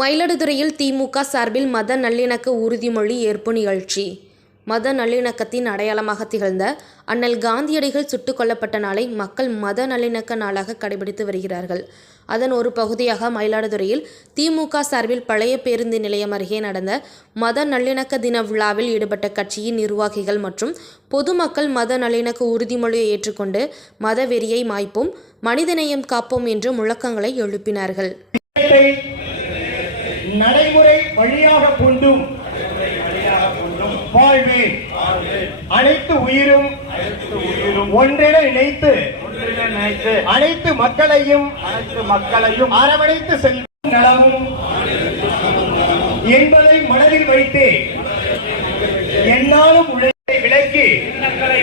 மயிலாடுதுறையில் திமுக சார்பில் மத நல்லிணக்க உறுதிமொழி ஏற்பு நிகழ்ச்சி. மத நல்லிணக்கத்தின் அடையாளமாக திகழ்ந்த அண்ணல் காந்தியடிகள் சுட்டுக் கொல்லப்பட்ட நாளை மக்கள் மத நல்லிணக்க நாளாக கடைபிடித்து வருகிறார்கள். அதன் ஒரு பகுதியாக மயிலாடுதுறையில் திமுக சார்பில் பழைய பேருந்து நிலையம் அருகே நடந்த மத நல்லிணக்க தின விழாவில் ஈடுபட்ட கட்சியின் நிர்வாகிகள் மற்றும் பொதுமக்கள் மத நல்லிணக்க உறுதிமொழியை ஏற்றுக்கொண்டு மத வெறியை மாய்ப்போம் மனிதநேயம் காப்போம் என்று முழக்கங்களை எழுப்பினார்கள். நடைமுறை வழியாக கொண்டும் வாழ்வேன் அனைத்து உயிரும் ஒன்றென நினைத்து அனைத்து மக்களையும் அனைத்து மக்களையும் அரவணைத்து செல்லும் நலமும் என்பதை மனதில் வைத்து என்னாலும் உழைப்பை விலக்கி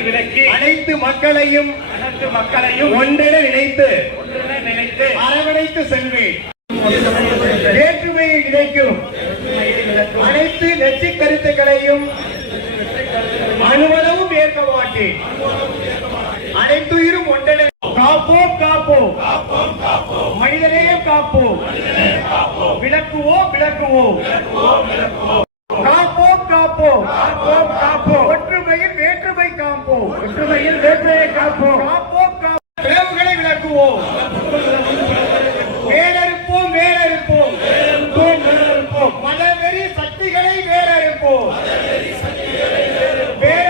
விலக்கி அனைத்து மக்களையும் அனைத்து மக்களையும் ஒன்றென நினைத்து அரவணைத்து செல்வேன் வேற்றுமையை நினைக்கும் அனைத்து நெற்றி கருத்துக்களையும் அனுமனவும் ஏற்க மாட்டேன். அனைத்துயிரும் ஒன்றனை காப்போம் காப்போம். மனிதநேயம் காப்போம். விளக்குவோம் விளக்குவோம். காப்போம் காப்போம் காப்போம் காப்போம். ஒற்றுமையில் வேற்றுமை காப்போம். ஒற்றுமையில் வேற்றுமையை காப்போம். காப்போம்